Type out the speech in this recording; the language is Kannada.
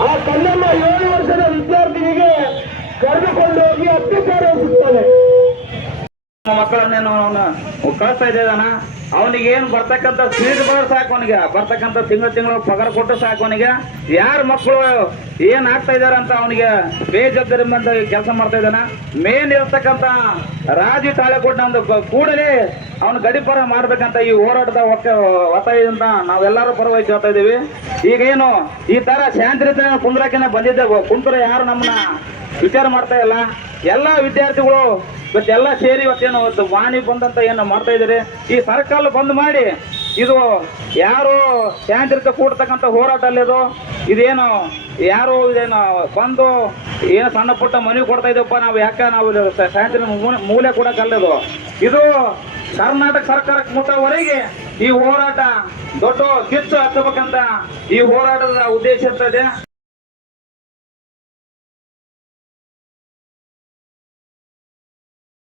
ಆ ಕನ್ನಮ್ಮ ಏಳು ವರ್ಷದ ವಿದ್ಯಾರ್ಥಿನಿಗೆ ಕರೆದುಕೊಂಡು ಹೋಗಿ ಅತ್ಯಾಚಾರ ಮಕ್ಕಳನ್ನೇನು ಅವನು ಕಳಿಸ್ತಾ ಇದ್ದಾನ ಅವನಿಗೆ ಏನು ಬರ್ತಕ್ಕಂಥ ಸೀಟ್ ಬರೋ ಸಾಕು ಅವನಿಗೆ. ಬರ್ತಕ್ಕಂಥ ತಿಂಗಳ ತಿಂಗಳು ಪಗಾರ ಕೊಟ್ಟು ಸಾಕು ಅವನಿಗೆ. ಯಾರ ಮಕ್ಕಳು ಏನ್ ಆಗ್ತಾ ಇದಾರ ಅಂತ ಅವನಿಗೆ ಬೇಜವಾಬ್ದಾರಿ ಬಂದ ಕೆಲಸ ಮಾಡ್ತಾ ಇದ್ದಾನ. ಮೇನ್ ಇರತಕ್ಕಂಥ ರಾಜಿ ತಾಳೆ ಕೊಟ್ಟು ನಮ್ದು ಕ- ಕೂಡಲೇ ಅವನ ಗಡಿಪಾರ ಮಾಡ್ಬೇಕಂತ ಈ ಹೋರಾಟದ ಒತ್ತಾಯದಿಂದ ನಾವೆಲ್ಲರೂ ಪರವಾಗಿ ಹೇಳ್ತಾ ಇದೀವಿ ಈಗ ಏನು ಈ ತರ ಶಾಂತಿ ಕುಂದ್ರಕ್ಕೆ ಬಂದಿದ್ದೆ ಕುಂತ್ರ ಯಾರು ನಮ್ಮನ್ನ ವಿಚಾರ ಮಾಡ್ತಾ ಇಲ್ಲ. ಎಲ್ಲಾ ವಿದ್ಯಾರ್ಥಿಗಳು ಇವತ್ತೆಲ್ಲ ಸೇರಿ ಇವತ್ತೇನು ಇವತ್ತು ವಾಣಿ ಬಂದಂತ ಏನು ಮಾಡ್ತಾ ಇದ್ದಾರೆ? ಈ ಸರ್ಕಲ್ ಬಂದ್ ಮಾಡಿ, ಇದು ಯಾರು ಶಾಂತಿರ್ತ ಕೂಡ್ತಕ್ಕಂಥ ಹೋರಾಟ ಅಲ್ಲ ಇದು. ಇದೇನು ಯಾರು ಇದೇನು ಬಂದು ಏನು ಸಣ್ಣ ಪುಟ್ಟ ಮನವಿ ಕೊಡ್ತಾ ಇದ್ದಪ್ಪ ನಾವು ಯಾಕೆ ನಾವು ಶಾಂತಿ ಮೂಲ- ಕೊಡಕ್ಕಲ್ಲದು ಇದು. ಕರ್ನಾಟಕ ಸರ್ಕಾರಕ್ಕೆ ಮುಟ್ಟೋವರೆಗೆ ಈ ಹೋರಾಟ ದೊಡ್ಡ ಕಿಚ್ಚು ಹಚ್ಚಬೇಕಂತ ಈ ಹೋರಾಟದ ಉದ್ದೇಶ ಇರ್ತದೆ.